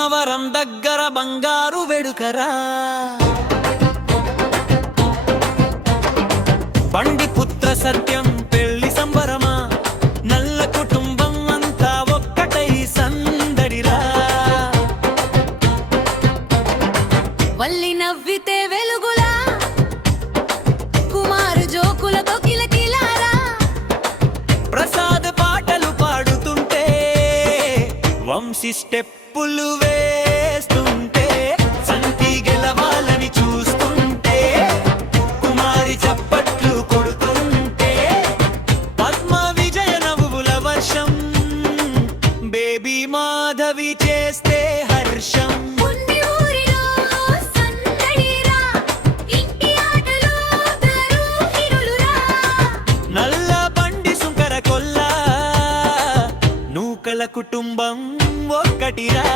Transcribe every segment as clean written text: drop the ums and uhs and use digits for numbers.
భీమవరం దగ్గర బంగారు వేడుకరా, బండి పుత్ర సత్యం పెళ్లి సంబరమా, నల్ల కుటుంబం అంతా ఒక్కటై సందడిరా. వల్లి నవ్వితే వెలుగులా, కుమారు జోకులతో కిలకిలారా, ప్రసాద్ పాటలు పాడుతుంటే, వంశీ స్టెప్పులు వేస్తుంటే, సంతి గెలవాలని చూస్తుంటే, కుమారి చప్పట్లు కొడుతుంటే, పద్మ విజయ నవ్వుల వర్షం, బేబీ మాధవి చేస్తే హర్షం. ఉన్ని ఊరిలో సందడిరా, ఇంటి ఆటలు అందరూ హీరోలురా. నల్ల బండి సుంకర కొల్ల, నూకల కుటుంబం ఒక్కటిరా.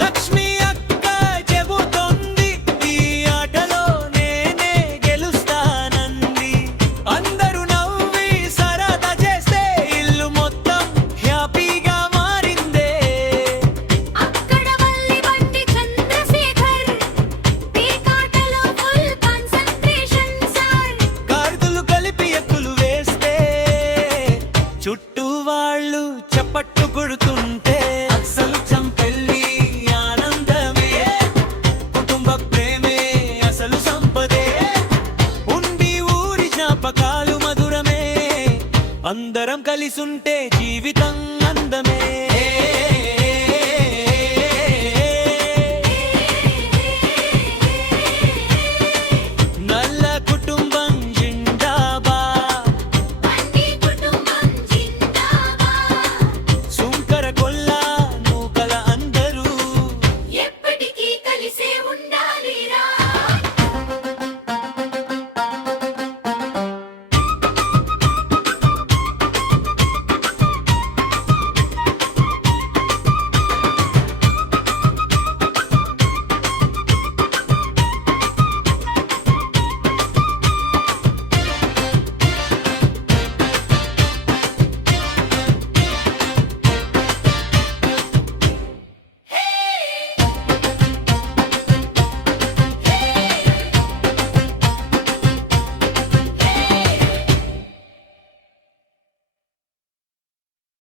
లక్ష్మి అక్క చెబుతోంది, ఈ ఆటలో నేనే గెలుస్తానంది. అందరూ నవ్వి సరదా చేస్తే ఇల్లు మొత్తం హ్యాపీగా మారిందే. అక్కడ వల్లి బండి చంద్రశేఖర్, పేకాటలో ఫుల్ కాన్సంట్రేషన్ సార్. కార్డులు కలిపి ఎత్తులు వేస్తే, చుట్టూ వాళ్ళు చప్పట్టు కొడుతుంటే, అసలు చంపెల్లి ఆనందమే, కుటుంబ ప్రేమే అసలు సంపదే. ఉండి ఊరి జ్ఞాపకాలు మధురమే, అందరం కలిసుంటే జీవితం అందమే.